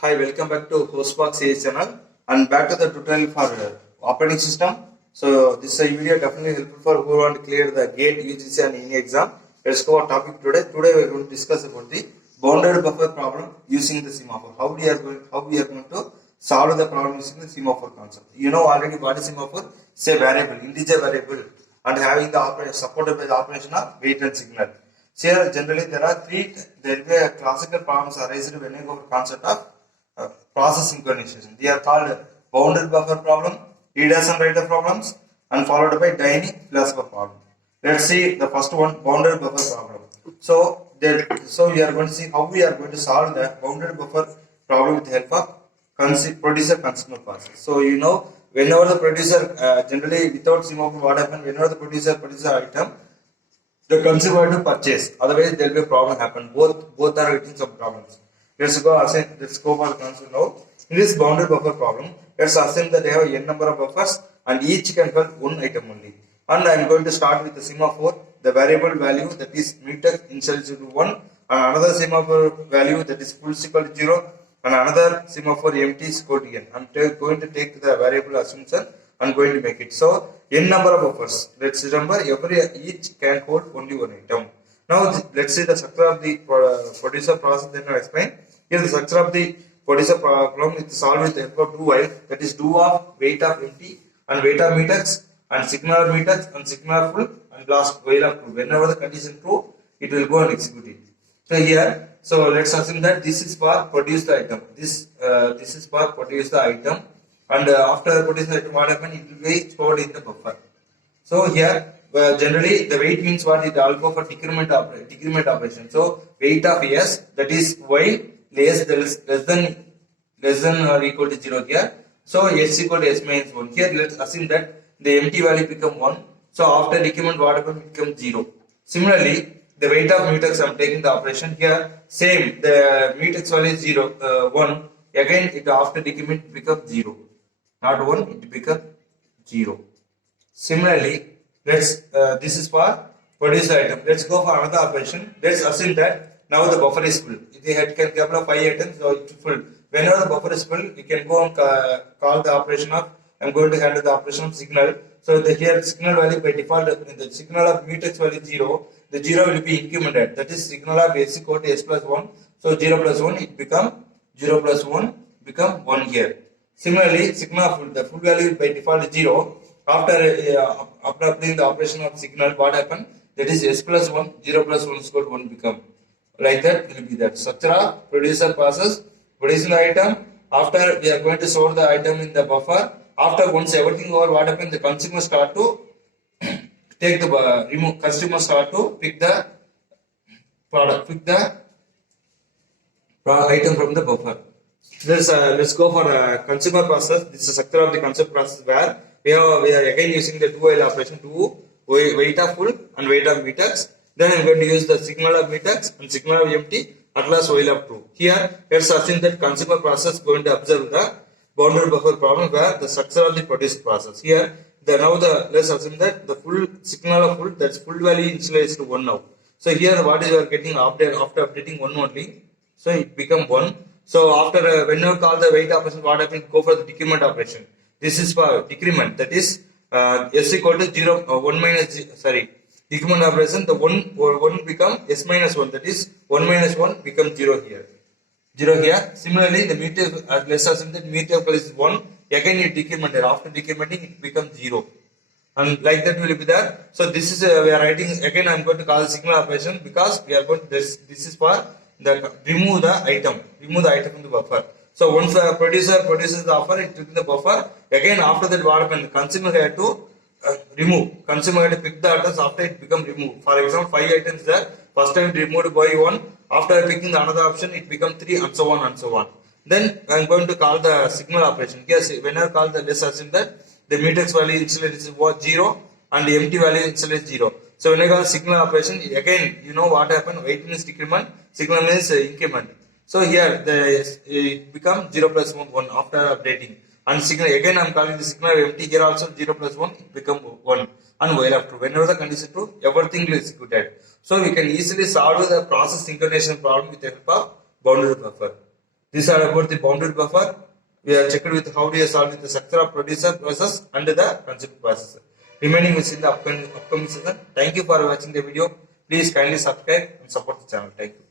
Hi, welcome back to Hostbox CS channel and back to the tutorial for operating system. So this is a video definitely helpful for who want to clear the GATE, UGC and any exam. Let's go our topic today. Today we are going to discuss about the bounded buffer problem using the semaphore. How we are going to solve the problem using the semaphore concept. You know already what is semaphore? It's a variable, integer variable, and having the operation supported by the operation of wait and signal. So here generally there will be a classical problems arising when you go for concept of process synchronization. They are called bounded buffer problem, readers and writer problems, and followed by dynamic philosopher problem. Let's see the first one, bounded buffer problem. So we are going to see how we are going to solve the bounded buffer problem with the help of producer consumer process. So you know whenever the producer generally without semaphore what happens, whenever the producer produces an item, the consumer to purchase. Otherwise, there will be a problem happen. Both are getting some problems. Let's go for the concept now. In this bounded buffer problem, let's assume that they have n number of buffers and each can hold one item only. And I am going to start with the semaphore, the variable value that is meter initialized to 1, and another semaphore value that is full equal to 0, and another semaphore empty is equal to n. I am going to take the variable assumption and going to make it. So n number of buffers. Let's remember each can hold only one item. Now let's see the structure of the producer process. Then I explain. Here the structure of the producer problem is solved with the help of do while, that is do of weight of empty and weight of meters and signal of meters and signal of full and last while of true. Whenever the condition true, it will go and execute it. So here, so let's assume that this is for produce the item. This is for produce the item, and after producing the item, what happens? It will be stored in the buffer. So here, generally the weight means what? It also for decrement operation. So weight of S, that is y less than or equal to 0 here. So S equal to S minus 1. Here let's assume that the empty value become 1. So after decrement what happens? It becomes 0. Similarly, the weight of mutex, I am taking the operation here. Same, the mutex value is 0, 1. Again, it after decrement becomes 0. Not 1, it becomes 0. Similarly, this is for produce the item. Let's go for another operation. Let's assume that now the buffer is full. It can couple of 5 items, so it's full. Whenever the buffer is full, you can go and call the operation of, I'm going to handle the operation of signal. So here signal value by default, the signal of mutex value 0, the 0 will be incremented. That is signal of S equal to S plus 1. So 0 plus 1, it become 0 plus 1 become 1 here. Similarly, signal of full, the full value by default is 0. After applying the operation of signal, what happen? That is S plus 1, 0 plus 1 is equal to 1 become. Like that will be that. Structure of producer process, producing the item. After we are going to store the item in the buffer. After once everything over, what happens? The consumer start to take the consumer start to pick the product, pick the item from the buffer. Let's go for consumer process. This is the structure of the consumer process where we are again using the do while operation to weight of full and weight of meters. Then I am going to use the signal of meters and signal of empty at last while of true. Here let's assume that consumer process going to observe the bounded buffer problem where the structure of the produce process. Here let's assume that the full signal of full, that's full value initialized to 1 now. So here what is you are getting after updating 1 only. So it become 1. So after when you call the weight operation, what happens? Go for the decrement operation. This is for decrement, that is S equal to 0, 1 minus, decrement operation, the 1 become S minus 1, that is 1 minus 1 becomes 0 here. 0 here. Similarly, the mutex, let's assume that mutex is 1, again it decremented. After decrementing, it becomes 0. And like that will be there. So this is, we are writing, again I am going to call the signal operation because we are going to, this is for the remove the item from the buffer. So once the producer produces the offer, it took the buffer. Again after that what happened? The consumer had to remove. Consumer had to pick the items after it become removed. For example, 5 items there. First time it removed by 1. After picking the another option, it become 3 and so on and so on. Then I am going to call the signal operation. Yes, when I call the, let's assume that the mutex value initially is 0 and the empty value initially is 0. So when I call signal operation, again you know what happened? Weight means decrement, signal means increment. So here it become 0 plus 1 after updating. And signal again I am calling the signal empty. Here also 0 plus 1 it become 1. And while after whenever the condition true, everything will executed. So we can easily solve the process synchronization problem with the help of bounded buffer. These are about the bounded buffer. We have checked with how do you solve with the structure of producer process and the consumer process. Remaining is in the upcoming session. Thank you for watching the video. Please kindly subscribe and support the channel. Thank you.